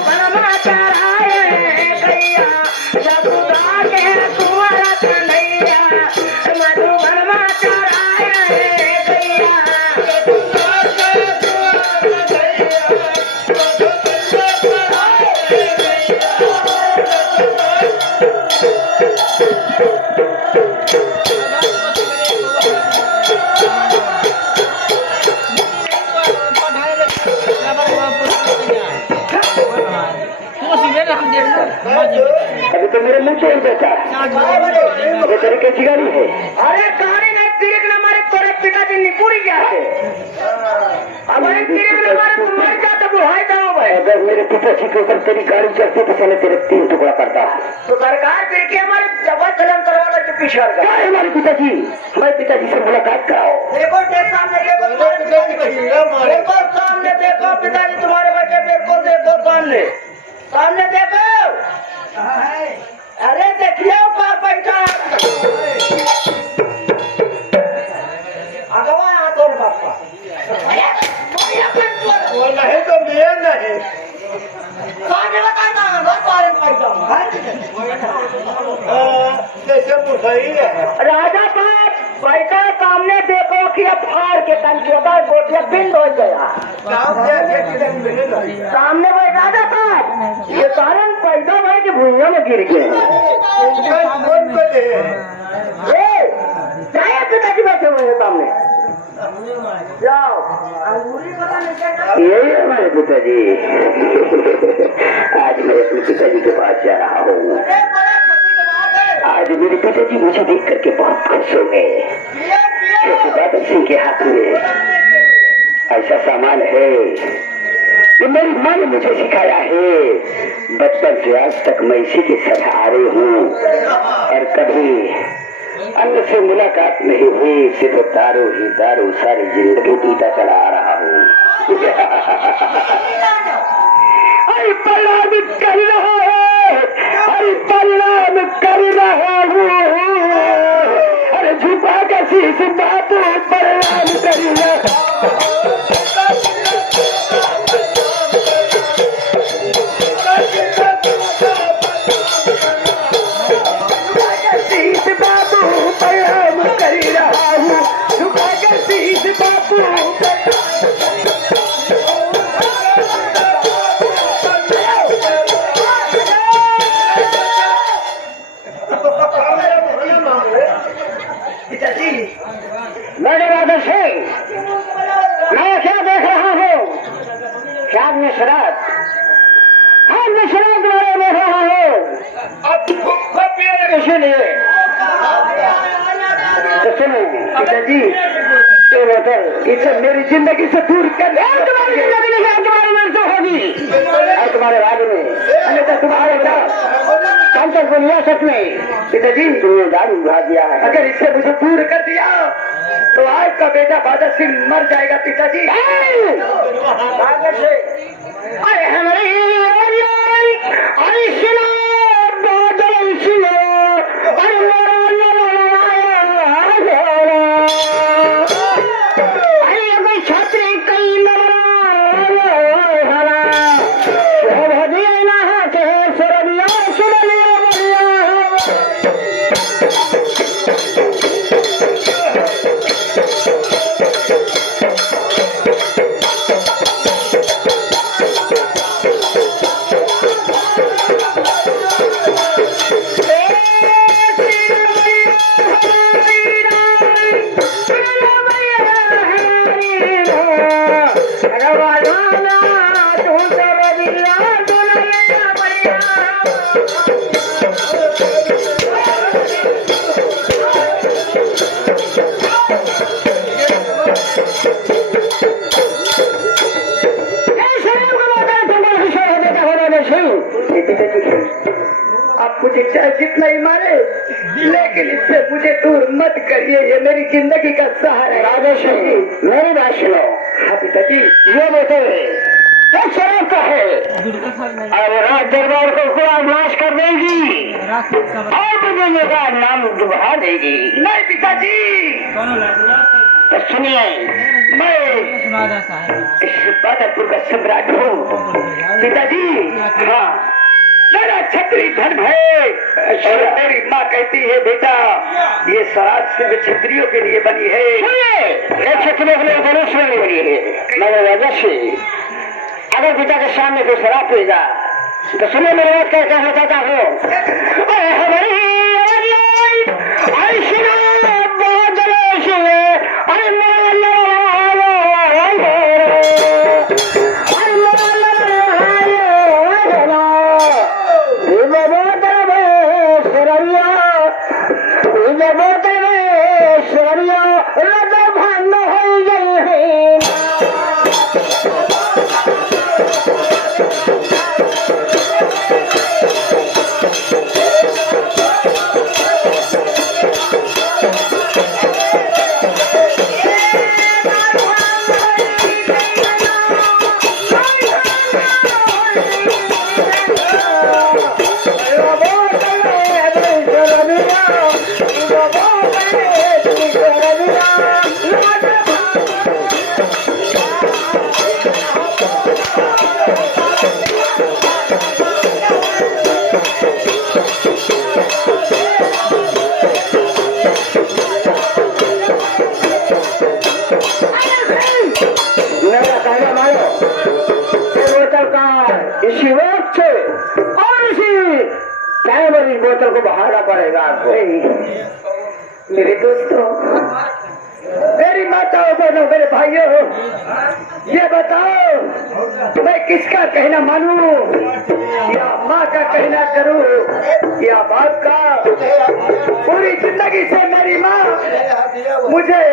मधुबनमा चराए गैया जसुदा के कुंवर कन्हैया मधुबनमा चराए गैया अभी तो मेरे मुंह से बेटा अभी तेरी कैसी गाड़ी है? अरे गाड़ी ने तिरक न मारे तोरे पिताजी निपुरी गया है हमारे तिरक न मारे तुम मर जा तो बुढ़ाई जाओ भाई अगर मेरे पिताजी के ऊपर तेरी गाड़ी चढ़ती तो पहले तेरे 3 टुकड़ा पड़ता। तो सरकार फिर के हमारे जबरदस्त चलन करवाना जो पीछे क्या है हमारे पिताजी? हमारे पिताजी से मुलाकात कराओ। देखो सामने देखो सामने देखो पिताजी तुम्हारे बच्चे बिल्कुल देखो सामने सामने देखो अरे देखिए ऊपर बैठा अगवा हाथों बापा वो नहीं तो मैं नहीं सामने बताता है बस सारे जैसे सही है राजा साहब बैठा सामने देखो कि अब फाड़ के तन 14 गोटियां पिंड हो गया सामने भाई राजा साहब ये कारण पैदा हुआ कि भूया में गिर गए पिताजी बैठे हुए हैं सामने जाओ यही है हमारे पिताजी। आज मैं अपने पिताजी के पास जा रहा हूँ। आज मेरे पिताजी मुझे देख करके बहुत खुश हो गए क्योंकि बादल सिंह के हाथ में ऐसा सामान है ये मेरी माँ ने मुझे सिखाया है। बचपन से आज तक मैं इसी के सहारे हूँ और कभी अन्य से मुलाकात नहीं हुई, सिर्फ दारू ही दारू सारी जिंदगी पीता चला आ रहा हूँ। अरे परिणाम कर रहा है, अरे परिणाम कर रहा हूँ, अरे झुका के शीश बापू परिणाम कर रहा इसे मेरी जिंदगी से दूर कर दे। तुम्हारी जिंदगी नहीं है, तुम्हारी मृत्यु होगी तुम्हारे बाद में, अन्यथा तुम्हारे साथ दुनिया सच में पिताजी तुमने दारू उड़ा दिया है। अगर इससे मुझे दूर कर दिया तो आज का बेटा बादल सिंह मर जाएगा पिताजी। अरे हमारे आप मुझे चाहे जितना ही मारे लेकिन इससे मुझे दूर मत करिए, ये मेरी जिंदगी का सहारा है। राजेश मेरी बात सुनो। हाँ पिताजी ये बेटे क्या शराब का है और राज दरबार को पूरा नाश कर देगी और मुझे मेरा नाम डुबा देगी। नहीं पिताजी तो सुनिए मैं इस बादलपुर का सम्राट हूँ पिताजी। हाँ, मेरा क्षत्रिय धर्म है और मेरी माँ कहती है बेटा ये शराब सिर्फ क्षत्रियों के लिए बनी है। क्षत्रियों के लिए मनुष्य नहीं बनी है। मेरे वजह से अगर पिता के सामने कोई शराब पिएगा तो सुनो मेरे बात क्या कहना चाहता हूँ। इसी वक्त से और इसी टाइम इस बोतल को बहाना पड़ेगा आपको। मेरे दोस्तों, मेरी माताओं बहनों, मेरे भाइयों, ये बताओ मैं किसका कहना मानूं या माँ का कहना करूं या बाप का। पूरी जिंदगी से मेरी माँ मुझे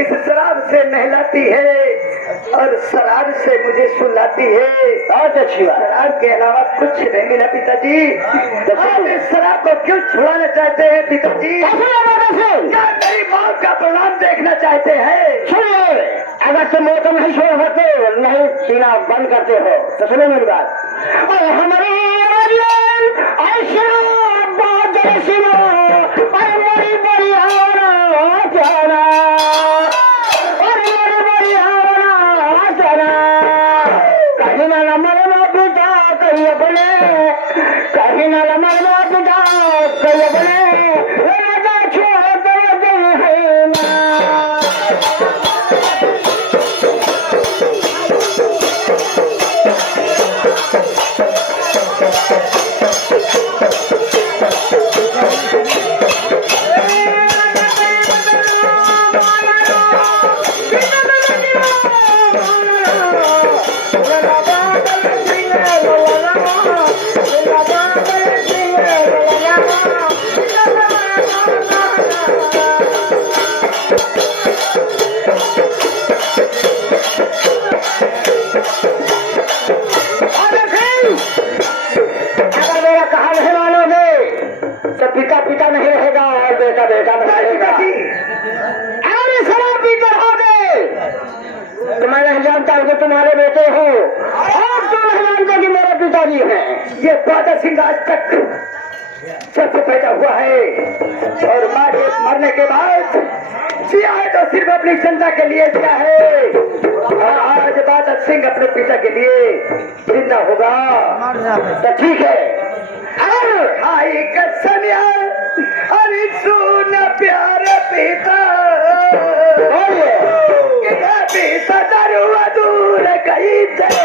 इस शराब से नहलाती है और शराब से मुझे सुलाती है। बहुत अच्छी बात। शराब के अलावा कुछ नहीं मिला पिताजी। आप इस शराब को क्यों छुड़ाना चाहते हैं पिताजी? क्या मेरी माँ का परिणाम देखना चाहते हैं? सुनिए, अगर तुम मेरे को नहीं छोड़ सकते, नहीं पीना बंद करते हो तो सुनो मेरी बात। और हमारी पिता नहीं रहेगा और बेटा बेटा नहीं रहेगा। अरे शराब पीते रहोगे तो मैं नहीं जानता हूँ कि तुम्हारे बेटे हो और तुम नहीं जानते कि मेरे पिताजी हैं। ये बादल सिंह आज तक सबसे पैदा हुआ है और मरने के बाद जिया है तो सिर्फ अपनी जनता के लिए जिया है। और आज बादल सिंह अपने पिता के लिए जिंदा होगा तो ठीक है। हाय कसमिया अरे सुन प्यारे पिता, पिता दरुआ दूर गई थे।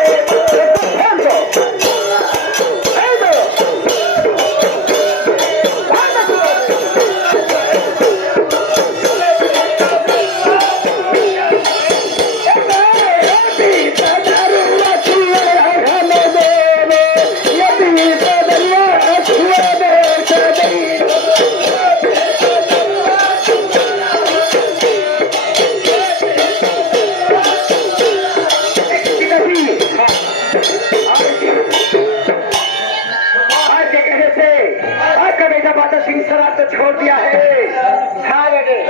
छोड़ दिया है।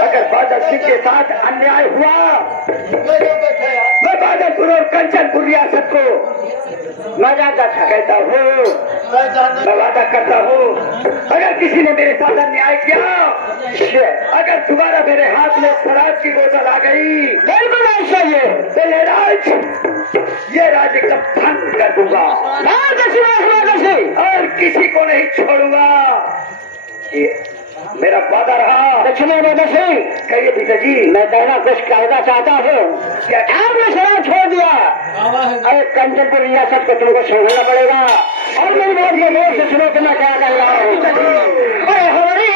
अगर बादल सिंह के साथ अन्याय हुआ मैं बादलपुर और कंचनपुर रियासत को मैं कहता हूँ मैं वादा करता हूँ अगर किसी ने मेरे साथ अन्याय किया, अगर दोबारा मेरे हाथ में शराब की बोतल आ गई, बिल्कुल ऐसा तो ये राज्य का भंग कर दूंगा और किसी को नहीं छोड़ूंगा। ये मेरा वादा रहा। दक्षिणा बाबा सिंह, कहिए पिताजी। मैं कहना कुछ कहना चाहता हूँ। क्या? आपने शराब छोड़ दिया, अरे कंचनपुर रियासत को तुमको छोड़ना पड़ेगा। और मेरी बात में गौर से सुनो कि मैं क्या कह रहा हूँ। अरे हमारी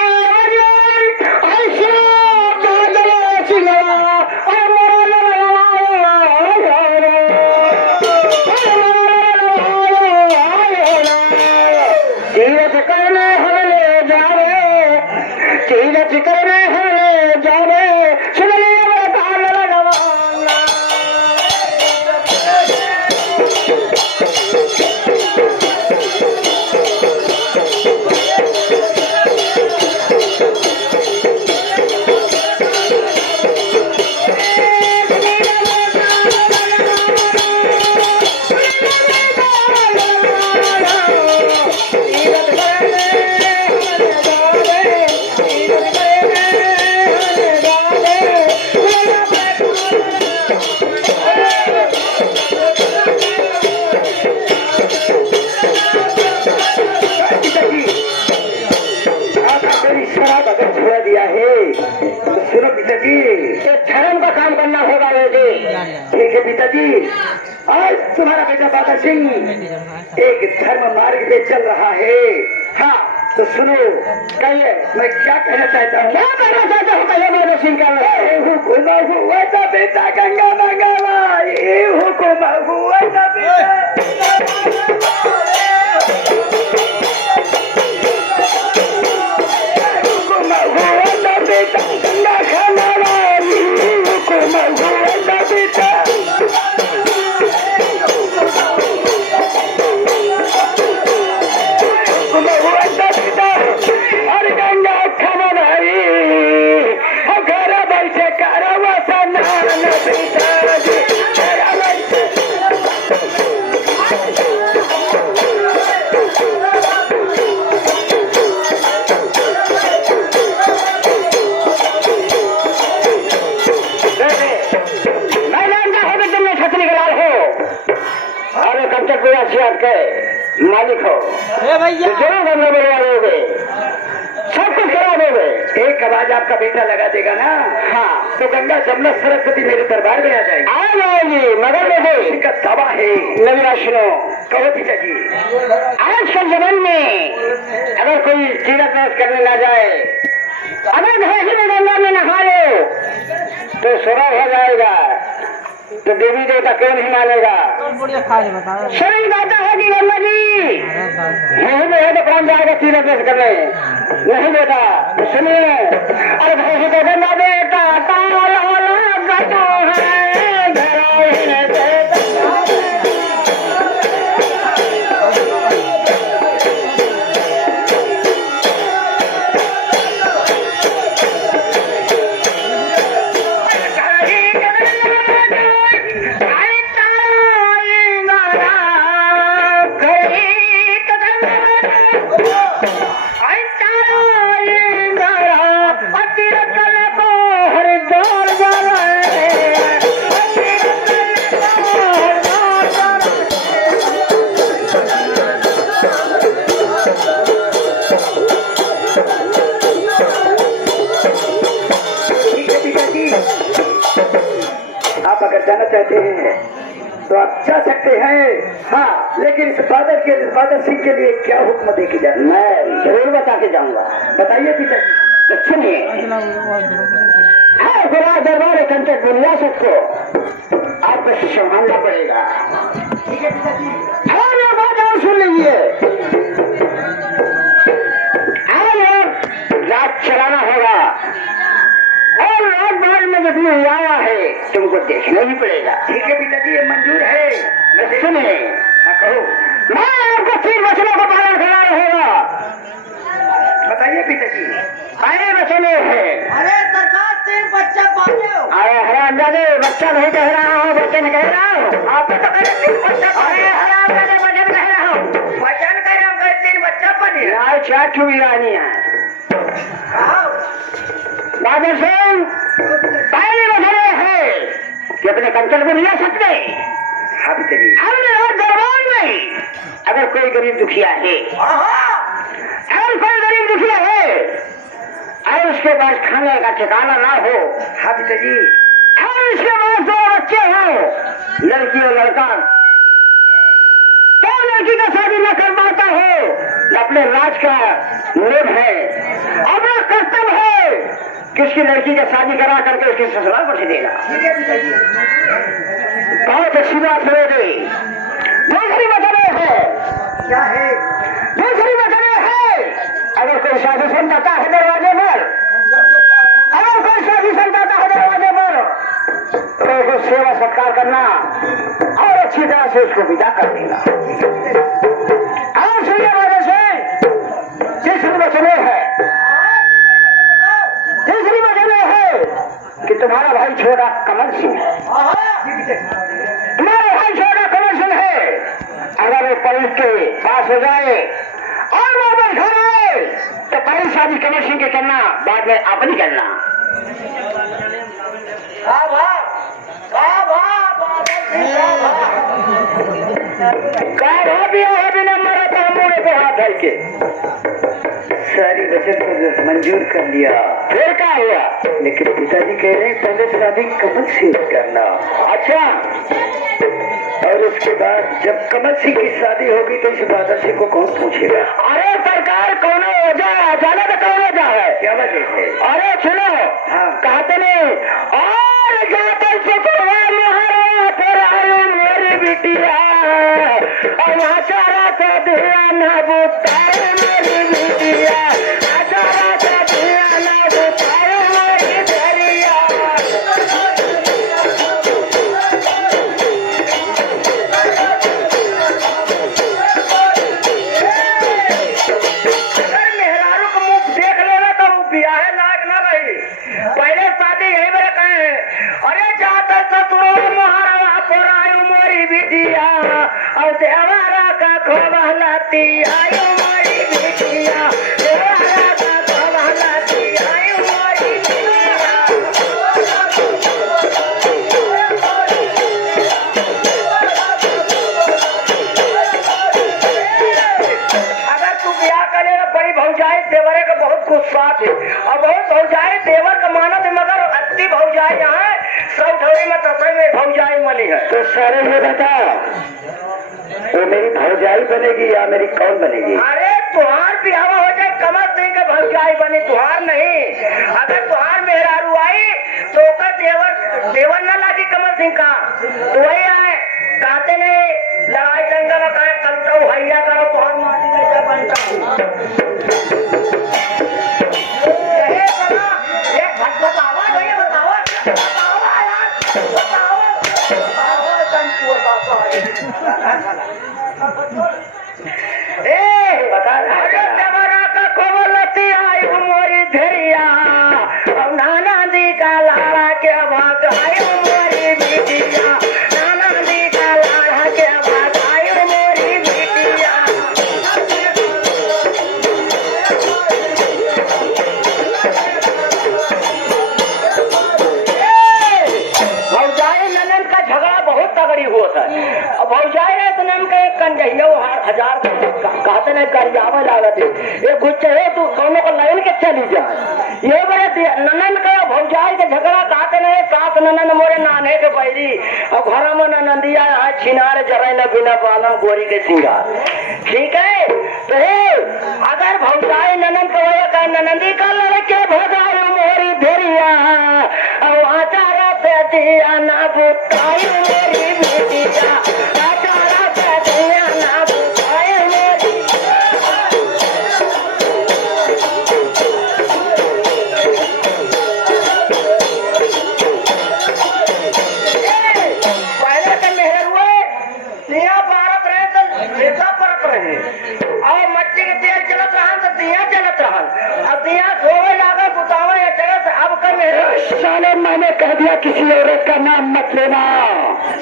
धर्म का काम करना होगा मुझे। ठीक है पिताजी, आज तुम्हारा बेटा बाबा सिंह एक धर्म मार्ग पे चल रहा है। हाँ तो सुनो, कहिए मैं क्या कहना चाहता हूँ। क्या कहना चाहता हूँ कहिए बाबा सिंह। हुकुम हुआ था बेटा गंगा मंगावा, ये हुकुम हुआ था बेटा बेटा गंगा खाना वाली, हुकुम हुआ था बेटा हुकुम हुआ था बेटा और गंगा खाना वाली घर बैठे करवा सनान बेटा घर बैठे। के मालिक हो भैया, जरूर गंगा बनवा दोगे, सब कुछ करा दोगे। एक आवाज आपका बेटा लगा देगा ना, हाँ तो गंगा जमुना सरस्वती मेरे दरबार में आ जाएगी। आ जाएगी, मगर मुझे इसका दावा है। मेरा सुनो, कहो पिताजी। आज के जमाने में अगर कोई तीर्थ व्रत करने ना जाए, अगर घर में गंगा में नहा लो तो स्वर्ग हो जाएगा, तो देवी देवता क्यों नहीं मानेगा। सही बात है कि गंगा जी नहीं है तो कौन जाएगा तीर्थ व्रत करने, नहीं बेटा तो सुनिए। अरे भाई तो गंगा बेटा जाना चाहते हैं तो आप जा सकते हैं। हाँ, लेकिन इस बादल सिंह के लिए क्या हुक्म दे के जाए, मैं जरूर बता के जाऊंगा। बताइए पिताजी। तो सुनिए, गुरा दरबार कंचक रियासत को आपको संभालना पड़ेगा। ठीक है पिताजी। और ये बात और सुन लीजिए, रात चलाना होगा और रात बाद में जब ये आया है तुमको देखना ही पड़ेगा। ठीक है पिताजी, ये मंजूर है। मैं सुनिए, कहो। मैं आपको 3 वचनों का पालन करना रहेगा। बताइए पिताजी। पहले वचन है, अरे सरकार 3 बच्चा पाले हो। अरे हरामजादे, बच्चा नहीं कह रहा हूँ, वचन कह रहा हूँ। आपने तो कहा 3 बच्चा। अरे हरामजादे, वचन कह रहा हूँ। वचन कह रहा हूँ, 3 4 ठो वीरानी है। बादल सिंह पहले बदले है कि अपने कंचन को ले सकते। हाँ पिताजी। हमने और दरबार में अगर कोई गरीब दुखिया है, अगर कोई गरीब दुखिया है और उसके पास खाने का ठिकाना ना हो, हाँ पिताजी। और उसके पास 2 बच्चे हो, लड़की और लड़का, तो लड़की का शादी न कर पाता हो, अपने राज का लोभ है, अपना कर्तव्य है कि उसकी लड़की का शादी करा करके उसके ससुराल पर देना। बहुत अच्छी बात है। दूसरी बदले है, क्या है? दूसरी बदले है, अगर कोई शादी संताता है दरवाजे पर, अगर कोई शादी संताता है दरवाजे पर, तो उसको सेवा सत्कार करना और अच्छी तरह से उसको विदा कर देना। और सुनिए बादल से, तीसरी बचने है, तीसरी बचने है कि तुम्हारा भाई छोटा कमल सिंह है, तुम्हारा भाई छोटा कमल सिंह है। अगर वो पुलिस के पास हो जाए और वापस घर आए तो पहली शादी कमल सिंह के करना, बाद में अपनी करना। हाथ धर के सारी बचत को मंजूर कर लिया। फिर क्या हुआ? लेकिन पिताजी कह रहे हैं पहले शादी कमल सिंह करना। अच्छा, और उसके बाद जब कमल सिंह की शादी होगी तो इस बादल सिंह को कौन पूछेगा? अरे सरकार कौन वजह जाना तो कौन वजह है? क्या वजह है? अरे सुनो, हाँ। कहते नहीं और जाकर से फिर आयु मेरी बिटिया और आचारा तो दिया न बुताए मेरी बिटिया, आचारा तो दिया न बुताए मेरी धरिया। अगर मेहरारू का मुख देख लेना तो ब्याह लायक न रही। पहले शादी यही मेरे कहे, अरे जाता ससुर महारावा पर आयु मोरी बिटिया और देवारा का खोबहलाती आयु मोरी बिटिया, देवारा का खोबहलाती आयु मोरी बिटिया। अगर तू ब्याह करेगा बड़ी भौजाई देवरे का बहुत गुस्सा थी और बहुत भौजाई देवर का मानत है, मगर अति भौजाई यहाँ सौठौरी में तसई में भौजाई मनी है। तो सारे ये बता, वो मेरी भौजाई बनेगी या मेरी कौन बनेगी? अरे तुहार ब्याह हो जाए कमल सिंह के भौजाई बनी, तुहार नहीं। अगर तुहार मेहरारू आई तो ओकर देवर न लागी कमल सिंह का, तो वही आए कहते नहीं लड़ाई दंगा में कहे कलता हैया करो तुहार माटी कैसे बनता हूँ। बता अरे देवरा का खोलती आई मोरी धरिया और नाना दी का लाड़ा के भाग आई मोरी बिटिया, नाना दी का लाड़ा के भाग आई मोरी बिटिया। भौजाई ननन का झगड़ा बहुत तगड़ी होता है और भौजाई ने तो नम के कंजहिया हजार कहते नहीं करजावा लागत है, ये गुच्छे है तू दोनों को लाइन के चली जाए। ये बड़े ननन का भौजाई के झगड़ा कहते नहीं, सास ननन मोरे नाने के बैरी और घर में ननदिया छिनारे जरे न बिना बालम गोरी के सिंगार। ठीक है, तो अगर भौजाई ननन को ननदी का लड़के भगाई मोरी धरिया और आचारा पे दिया ना बुताई मेरी बेटिया, आचारा पे दिया ना बुताई मेरी। पहले के मेहर हुए दिया बारत रहे तो देता परत रहे और मट्टी के तेल चलत रहा तो दिया चलत रहा, अब दिया धोवे लागे बुतावे या जगह से अब का मेहर साले मैंने कह दिया किसी औरत का नाम मत लेना।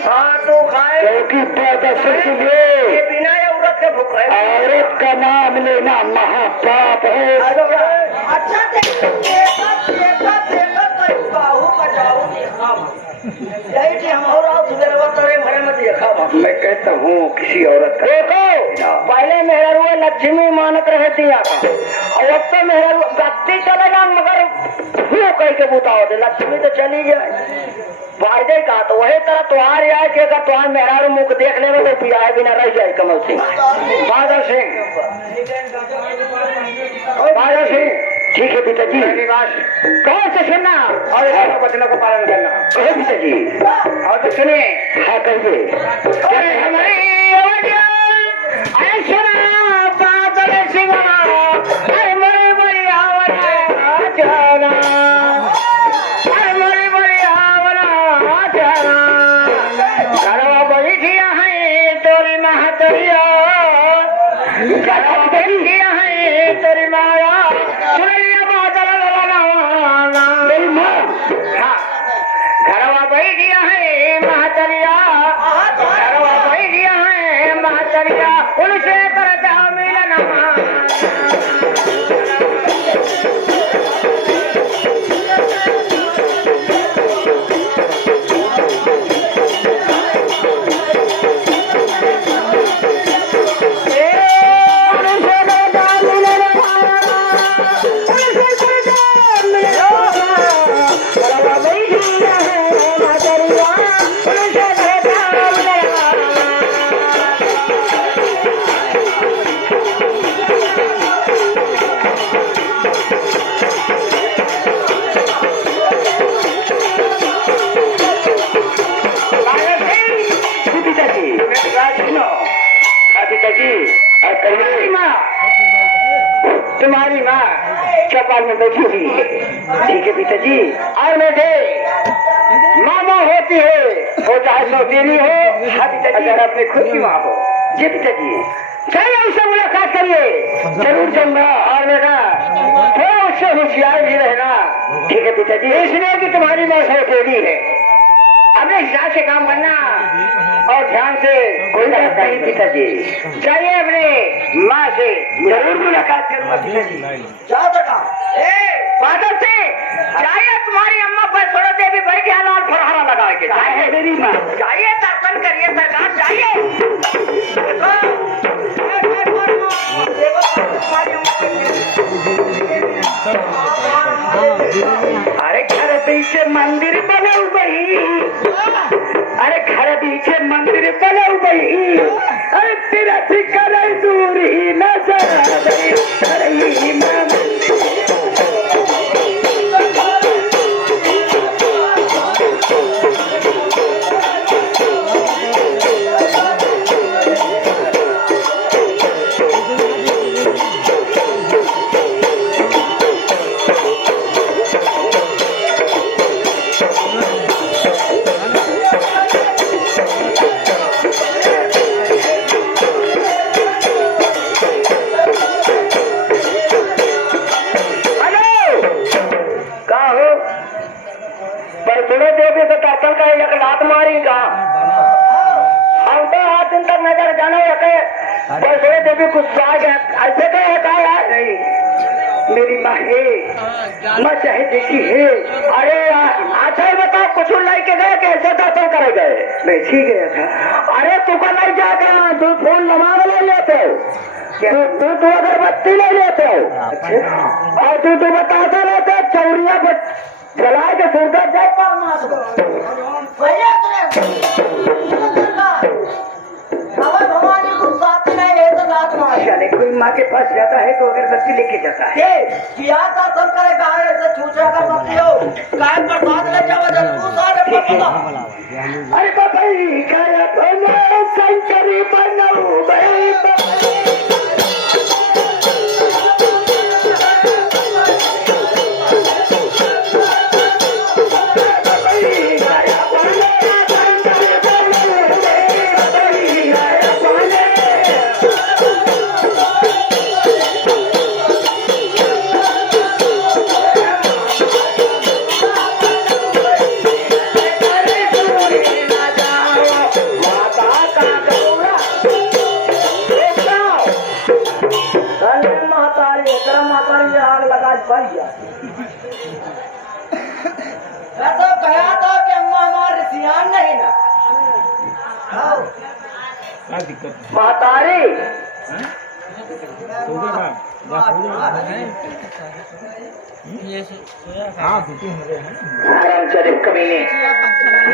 हाँ तू खाए क्योंकि के लिए बिना औरत के भूख है। औरत का नाम लेना महा बाप है। अच्छा देखा कहीं बाहू बजाऊ देखा यही थी हम और सुधर तेरे भरे में देखा मैं कहता हूँ किसी औरत का देखो पहले मेहरुआ लक्ष्मी मानत रहे दिया का और अब तो मेहरुआ गत्ती चलेगा मगर वो कह के बुताओ दे लक्ष्मी तो चली जाए फायदे का तो वही तरह त्योहार आए कि अगर त्योहार मेहरा मुख देख ले तो पियाए बिना रह जाए कमल सिंह बादल सिंह ठीक है पिताजी। कौन से सुनना और वचनों को पालन करना कहे पिताजी। और तो सुनिए। हाँ कहिए। अरे हमारी सुना बादल सिंह अरे मरे बड़ी आवरा जाना अरे मरे बड़ी आवरा जाना करवा बैठिया है तोरी महतरिया करवा बैठिया है तोरी माया सुनिया बादल लगाना मेरी माँ। हाँ घरवा बैठिया है महतरिया घरवा बैठिया है महतरिया उनसे करता मिलना तुम्हारी माँ चौपाल में बैठी हुई है। ठीक है पिताजी। और बेटे मामा होती है वो चाहे सौतेली हो हाँ पिताजी। अगर अपने खुद की माँ हो। जी पिताजी। चलिए उससे मुलाकात करिए। जरूर चलूंगा। और बेटा थोड़ा उससे होशियार भी रहना। ठीक है पिताजी। इसलिए कि तुम्हारी माँ सौतेली है। अपने हिसाब से काम करना और ध्यान से कोई बात नहीं पिताजी। चाहिए अपने माँ से जरूर मुलाकात करूंगा पिताजी। जाओ बेटा बादल से चाहिए तुम्हारी अम्मा पर थोड़ा देवी बैठ गया लाल फरहारा लगा के है मेरी माँ। चाहिए दर्शन करिए सरकार चाहिए अरे घर पीछे मंदिर बनल बही। अरे घर पीछे मंदिर बनल बही। अरे तीरथ करे दूर ही न जाए। अरे ही लात मारी का हम तो 8 दिन तक नजर जाने रखे बसरे देवी कुछ ऐसे कहे का यार नहीं मेरी माँ है। माँ चाहे जैसी है। अरे अच्छा बताओ कुछ लाई के गए कैसे दर्शन करे गए मैं ठीक गया था। अरे तू का नहीं जाकर तू फोन लगा ले लेते हो तू अगरबत्ती ले लेते हो और तू बताते रहते चौरिया पर जला के सूरत जाए भैया भगवान को साथ नहीं है तो रात मार चले कोई माँ के पास जाता है तो अगरबत्ती लेके जाता है। किया दर्शन करे कहा ऐसे छूछा कर मत हो काय प्रसाद ले जाओ जब तू सारे पता अरे भाई काया बनो शंकरी बनो भाई मातारी तेरा मातारी ने आग लगा बन गया मैं तो कहा था कि अम्मा हमारे सियान नहीं ना आओ महतारी हरामजादे कमीने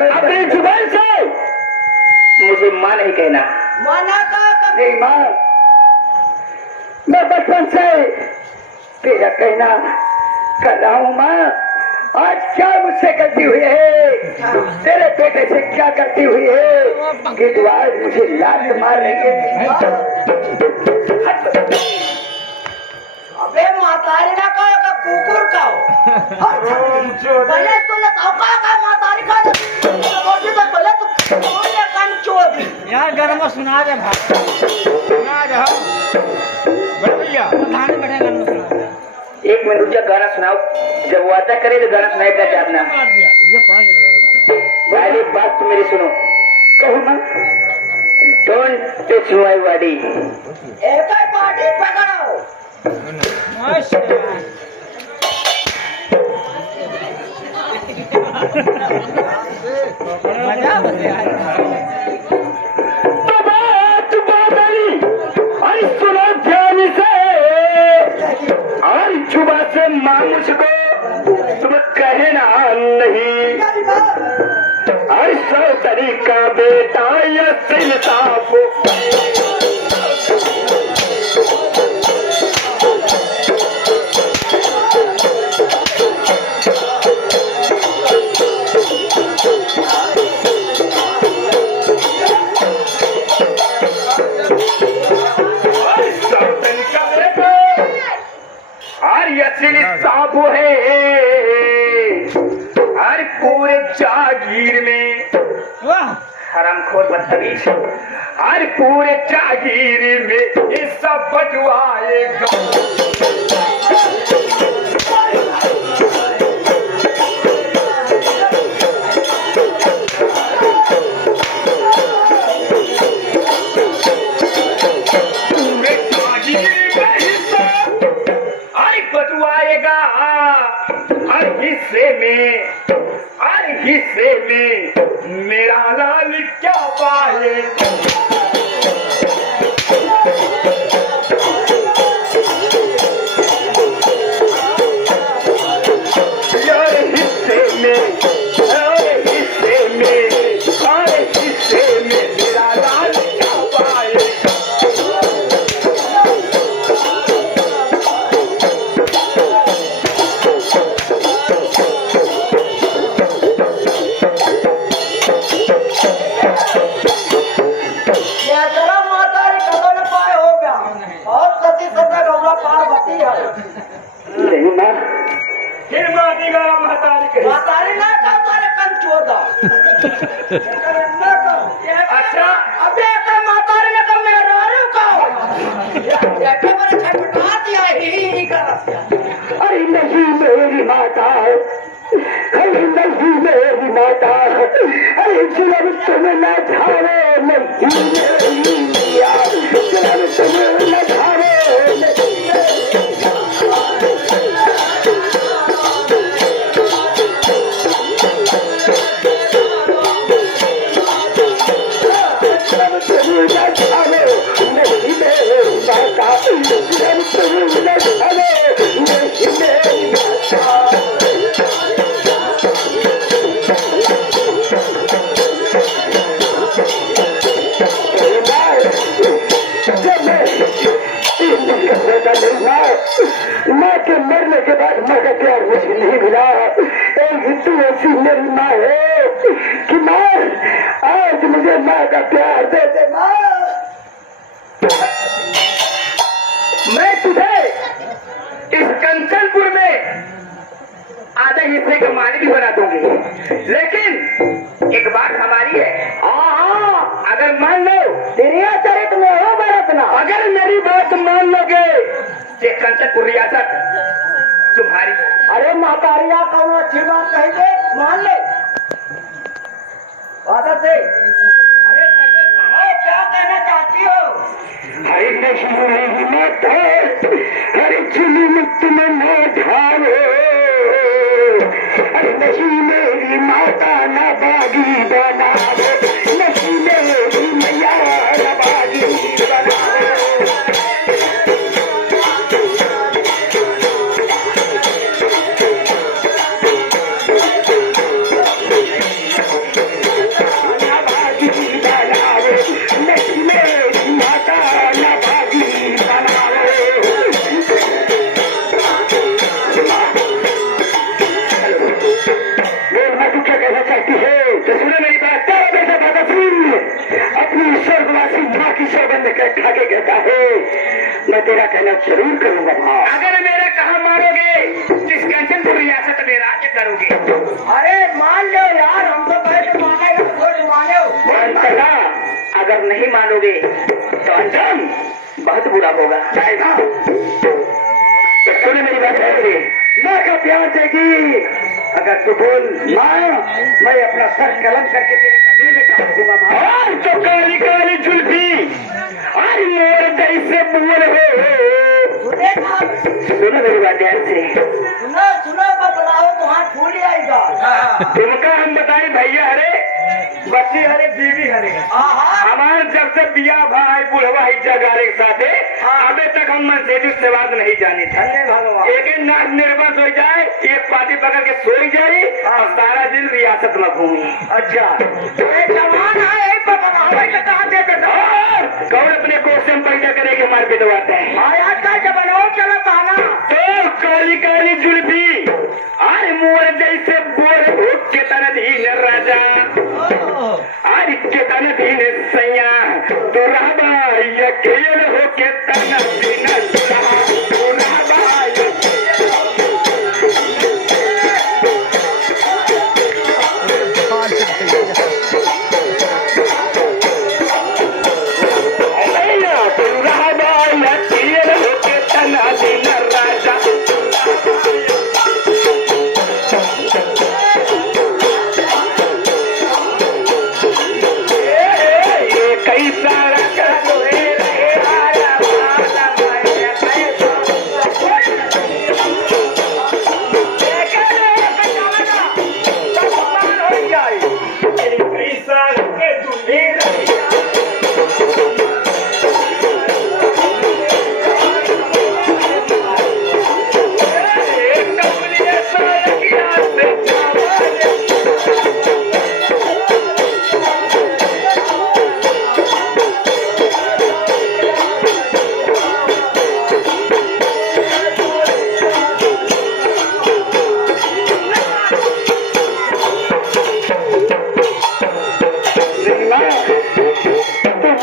अपनी जुबान से मुझे माँ नहीं कहना। माना का नहीं माँ, मैं बचपन से तेरा कहना कर रहा हूँ माँ। आज क्या मुझसे करती हुई है, तेरे बेटे से क्या करती हुई है कि तू आज मुझे लात मार रही है। अबे मातारी ना कहो का कुकुर का पहले तो बताओ का मातारी का रोटी तो पहले तो बोले कान चोद यार गरम सुना दे भाई सुना दे बड़े भैया थाने बैठे गाना सुना दे एक मिनट रुक जा, गाना सुनाओ। जब वादा करे तो गाना सुनाई क्या चाहना। पहली बात तो मेरी सुनो, कहो ना, डोंट टच माय बॉडी। एक ही पार्टी पकड़ो मजा तो बात बदली और सुनो ध्यान से, और जुबा से मां मुझको तुम कहना नहीं। और सौ तरीका बेटा या सिलता को साबु है हर पूरे जागीर में हरामखोर बदतमीज, हर पूरे जागीर में ये सब बटवाएगा। पूरे जागीर में हिस्सा हर बटवाएगा, हर हिस्से में मेरा लाल क्या पाएगा। यार हिस्से में मेरा लाल क्या पाएगा। नहीं माँ, फिर मारेगा महतारी कहीं। मातारी ना कहो तारे कन चोदा अच्छा अबे का मातारी ने कहा मैं रारू कहो ये बड़े छटपटा दिया ही कर। अरे नहीं मेरी माता, अरे नहीं मेरी माता, अरे जब तुम्हें न झाड़े नहीं मेरी यार, जब तुम्हें न झाड़े माँ के मरने के बाद माँ का प्यार मुझे नहीं मिला। एक हिंदू ऐसी मेरी माँ है कि माँ आज मुझे माँ का प्यार दे दे। माँ मैं तुझे इस कंचनपुर में आधे हिस्से का मालिक बना दूंगी, लेकिन एक बात हमारी है। हाँ, अगर मान लो तेरी चरित में हो बरतना, अगर मेरी बात मान लोगे ये कंचनपुर रियासत तुम्हारी। अरे मातारिया कौन अच्छी बात कही दे मान ले वादा से। अरे कहो क्या कहना चाहती हो? अरे नहीं मत है, तेरा कहना जरूर करूंगा भाव। अगर मेरा कहा मारोगे जिस कंचनपुर रियासत में राज्य करोगे। अरे मान लो यार, हम तो पहले मानेगा थोड़ी माने हो। मानता अगर नहीं मानोगे तो अंजाम बहुत बुरा होगा। जाएगा तो सुनो मेरी बात है, माँ का प्यार देगी। अगर तू बोल माँ, मैं अपना सर कलम करके तेरे खंडे में डाल दूंगा माँ। और तो काली काली जुल्फी और मोर जैसे बोल हो। सुने ना, सुनो मेरी बात ध्यान से। सुनो सुनो बतलाओ तो हाथ फूल आएगा। तुमका हम बताई भैया, अरे बच्ची हरे बीवी हरे हमार जब से बिया भाई बुढ़वा ही जगारे के साथे अबे तक हम मर्सिडीज से बात नहीं जानी थी। एक नाच निर्बस हो जाए, एक पार्टी पकड़ के सोई जाए और सारा दिन रियासत में घूमी। अच्छा जवान है यही पर बताओ कि कहाँ दे देता। कौन अपने कोर्स में पैदा करे के मार पिटवाते हैं। आया का जब बनाओ चलो बहाना। तो काली काली जुल्फी और मोर जैसे बोल हो के तनधीन राजा और के तनधीन सैया तो रहबा यकीन हो के तनधीन दुल्हा तो रहबा सैया तो रहबा यकीन हो के तनधीन राजा। कैसा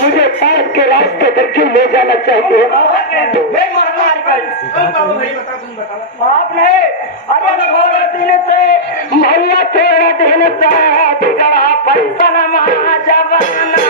मुझे पास के रास्ते तक क्यों ले जाना चाहिए? आप नहीं, अरे मोहल्ला मोहल्ला तेरा दिन सा पैसा न जवाना